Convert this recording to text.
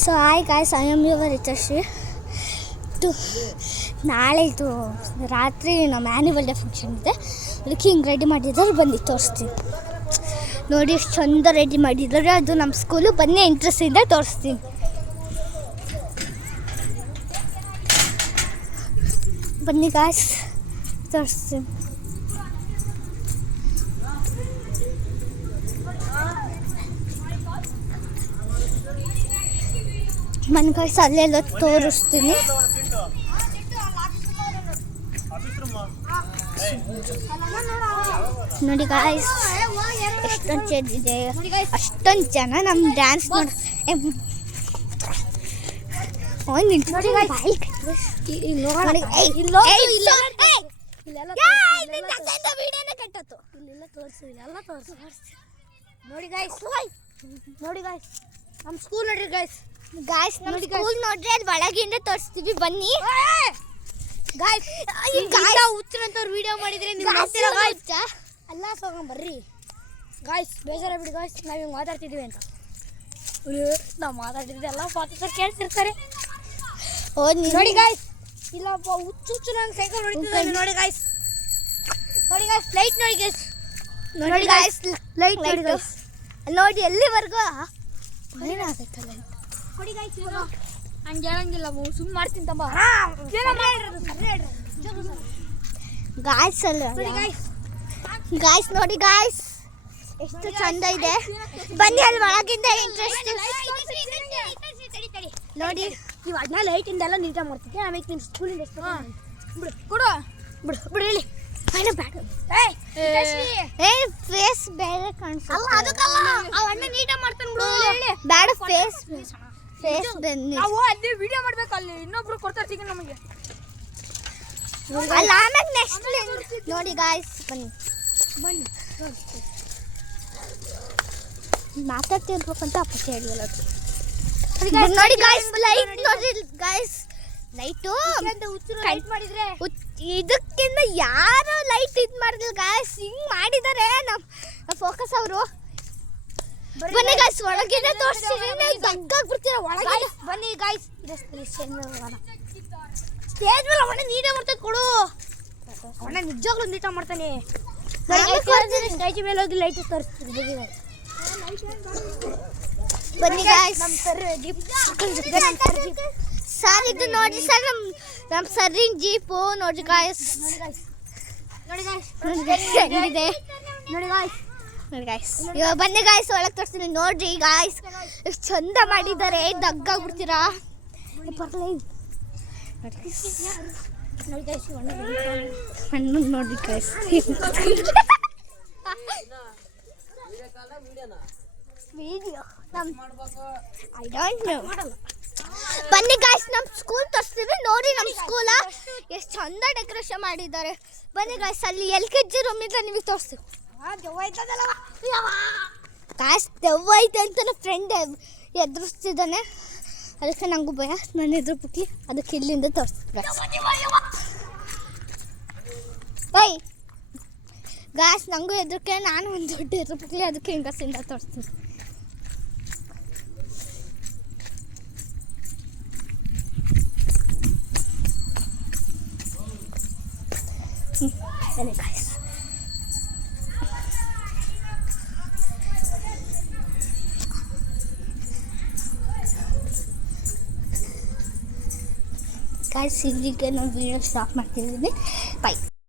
So hi guys, I am your Ritashree. ನಾಳೆ ಇದು ರಾತ್ರಿ ನಮ್ಮ ಆ್ಯನಿವಲ್ ಡೇ ಫಂಕ್ಷನ್ ಇದೆ. ಅದಕ್ಕೆ ಹಿಂಗೆ ರೆಡಿ ಮಾಡಿದ್ದಾರೆ, ಬನ್ನಿ ತೋರಿಸ್ತೀನಿ. ನೋಡಿ ಎಷ್ಟು ಚಂದ ರೆಡಿ ಮಾಡಿದ್ದಾರೆ. ಅದು ನಮ್ಮ ಸ್ಕೂಲು. ಬನ್ನಿ ಇಂಟ್ರೆಸ್ಟಿಂದ ತೋರಿಸ್ತೀನಿ. ಬನ್ನಿ ಗಾಯ್ಸ್, ತೋರಿಸ್ತೀನಿ. ಮನೆ ಗಾಯ್ಸ್, ಅಲ್ಲೆಲ್ಲ ತೋರಿಸ್ತೀನಿ. ನೋಡಿ ಗಾಯ್ಸ್, ಎಷ್ಟೊಂದು ಚೇಂಜ್ ಇದೆ. ಅಷ್ಟೊಂದು ಜನ ನಮ್ಮ ಡ್ಯಾನ್ಸ್ ನೋಡಿ. ನೋಡಿ ಗಾಯ್ಸ್, ನಮ್ಮ ಸ್ಕೂಲ್ ನೋಡ್ರಿ ಗಾಯ್ಸ್. ಗಾಯ್ಸ್ ನಮ್ಮ ಸ್ಕೂಲ್ ನೋಡ್ರಿ, ಅದು ಒಳಗಿಂದ ತೋರಿಸ್ತೀವಿ, ಬನ್ನಿ ಗಾಯ್ಸ್. ಹುಚ್ಚರಂತವ್ರು ವಿಡಿಯೋ ಮಾಡಿದ್ರೆ ನೀವು ಅಲ್ಲ ಬರ್ರಿ ಗಾಯ್ಸ್. ಬೇಜಾರಾಗ್ಬಿಡಿ ಗಾಯ್ಸ್, ನಾವು ಹಿಂಗೆ ಮಾತಾಡ್ತಿದ್ದೀವಿ ಅಂತ. ನಾವು ಮಾತಾಡ್ತಿದ್ದೆ ಎಲ್ಲ ಪಾತ್ರ ಕೇಳ್ತಿರ್ತಾರೆ. ನೋಡಿ ಗಾಯ್ಸ್, ಇಲ್ಲಪ್ಪ ಹುಚ್ಚು ನಂಗೆ ಸೈಕಲ್ ಹೊಡಿತಿದ್ದಾರೆ. ನೋಡಿ ಗಾಯ್ಸ್, ನೋಡಿ ಗಾಯ್ಸ್, ಲೈಟ್ ನೋಡಿ ಗಾಯ್ಸ್. ನೋಡಿ ಗಾಯ್ಸ್, ಲೈಟ್ ನೋಡಿ ಗಾಯ್ಸ್. ನೋಡಿ ಎಲ್ಲಿವರೆಗೂ ನೋಡಿ ಗಾಯ್ಸ್, ಹಂಗೆ ಹೇಳಂಗಿಲ್ಲ, ಸುಮ್ಮನೆ ಮಾಡ್ತೀನಿ ತಮ್ಮ. ಗಾಯ್ಸ್ ಅಲ್ಲ ಗಾಯ್ಸ್, ನೋಡಿ ಗಾಯ್ಸ್ ಎಷ್ಟು ಚಂದ ಇದೆ. ಬನ್ನಿ ಅಲ್ಲಿ ಒಳಗಿಂದ ಇಂಟ್ರೆಸ್ಟ್ ನೋಡಿ. ನೀವು ಅದನ್ನ ಲೈಟಿಂದ ಎಲ್ಲ ನೀಟಾಗಿ ಮಾಡ್ತಿದ್ದೆ. ಆಮೇಲೆ ನಿಮ್ಮ ಸ್ಕೂಲಿಂದ ಎಷ್ಟು ಬಿಡು ಕೊಡು ಬಿಡು ಬಿಡು ಹೇಳಿ. ಫೇಸ್ ಬೇರೆ ಕಾಣಿಸಲ್ಲ. ಅಣ್ಣ ನೀಟಾಗಿ ಮಾಡ್ತಾನೆ ಬಿಡು. ಬೇಡ, ಫೇಸ್ ಬನ್ನಿ. ನಾವು ಅಲ್ಲಿ ವಿಡಿಯೋ ಮಾಡ್ಬೇಕು, ಅಲ್ಲಿ ಇನ್ನೊಬ್ರು ಕೊಡ್ತಾರೆ ಸಿಗ ನಮಗೆ. ಅಲ್ಲ ಆಮೇಲೆ ನೆಕ್ಸ್ಟ್ ನೋಡಿ ಗಾಯ್ಸ್, ಬನ್ನಿ ಬನ್ನಿ. ಮಾತಾಡ್ತಿರ್ಬೇಕಂತ ಅಪ್ಪ ಹೇಳಿಲ್ಲ. ನೋಡಿ ಗಾಯ್ಸ್, ಲೈಟ್ ನೋಡಿ ಗಾಯ್ಸ್, ಲೈಟು ಲೈಟ್ ಮಾಡಿದ್ರೆ ಇದಕ್ಕಿಂತ ಯಾರು ಲೈಟ್ ಇದು ಮಾಡಿದಿಲ್ಲ ಗಾಯ್ಸ್. ಹಿಂಗ್ ಮಾಡಿದ್ದಾರೆ ನಮ್ಮ ಫೋಕಸ್ ಅವರು. ಬನ್ನಿ ಗಾಯ್ಸ್, ಒಳಗಿಂದ ತೋರಿಸ್ತೀನಿ. ದಗ್ಗಾಗ್ಬಿಡ್ತೀರ ಒಳಗೆ. ಬನ್ನಿ ಗಾಯ್ಸ್, ಸ್ಟೇಜ್ ಮೇಲೆ ಅವಣ್ಣ ನೀಟಾಗಿ ಮಾಡ್ತಾನೆ ಕೊಡು. ಅವಣ್ಣ ನಿಜವಾಗ್ಲೂ ನೀಟಾಗಿ ಮಾಡ್ತಾನೆ. ಸ್ಟೇಜ್ ಮೇಲೆ ಹೋಗಿ ಲೈಟ್ ತೋರಿಸ್ತೀನಿ. ಬನ್ನಿ ಗಾಯ್ಸ್. ಸರ್ ಇದು ನೋಡಿ ಸರ್, ನಮ್ಮ ಸರ್ರಿನ ಜೀಪು ನೋಡಿ ಗಾಯ್ಸ್. ನೋಡಿ ಗಾಯ್ಸ್, ಹೆಂಗಿದೆ ನೋಡಿ ಗಾಯ್ಸ್, ನೋಡಿ ಗಾಯ್ಸ್. ಇವಾಗ ಬನ್ನಿ ಗಾಯ್ಸ್, ಒಳಗೆ ತೋರಿಸ್ತೀನಿ. ನೋಡ್ರಿ ಗಾಯ್ಸ್, ಎಷ್ಟು ಚಂದ ಮಾಡಿದ್ದಾರೆ. ದಗ್ಗಾಗ್ಬಿಡ್ತೀರಾ. ನೋಡಿ ಗಾಯ್ಸ್, ಹಣ್ಣು ನೋಡಿ guys. Video I don't know. ಬನ್ನಿ ಗಾಯ್ಸ್, ನಮ್ಮ ಸ್ಕೂಲ್ ತೋರಿಸ್ತೀವಿ. ನೋಡಿ ನಮ್ಮ ಸ್ಕೂಲ ಎಷ್ಟು ಚಂದ ಡೆಕೋರೇಷನ್ ಮಾಡಿದ್ದಾರೆ. ಬನ್ನಿ ಗಾಯ್ಸ್, ಅಲ್ಲಿ LKG ರೂಮ್ ಇದ್ರೆ ನಿಮಗೆ ತೋರಿಸ್ತೀವಿ. ಗಾಯ್ಸ್, ದೆವ್ವ ಐತೆ ಅಂತ ನನ್ನ ಫ್ರೆಂಡ್ ಎದುರಿಸ್ತಿದ್ದಾನೆ. ಅದಕ್ಕೆ ನಂಗೂ ಭಯ. ನಾನು ಎದುರು ಬಿಟ್ಟು ಅದಕ್ಕೆ ಇಲ್ಲಿಂದ ತೋರಿಸ್ತೀನಿ. ಏಯ್ ಗಾಯ್ಸ್, ನನಗೂ ಎದುರಿಗೆ, ನಾನು ಒಂದು ದೊಡ್ಡ ಎದುರು ಬಿಟ್ಟು ಅದಕ್ಕೆ ಹಿಂಗಸಿಂದ ತೋರಿಸ್ತೀನಿ. ಬನ್ನಿ ಗಾಯ್ಸ್. ಗಾಯ್ಸ್, ಇಲ್ಲಿಗೆ ನಾನು ವಿಡಿಯೋ ಸ್ಟಾಪ್ ಮಾಡ್ತಿದ್ದೀನಿ. ಬೈ.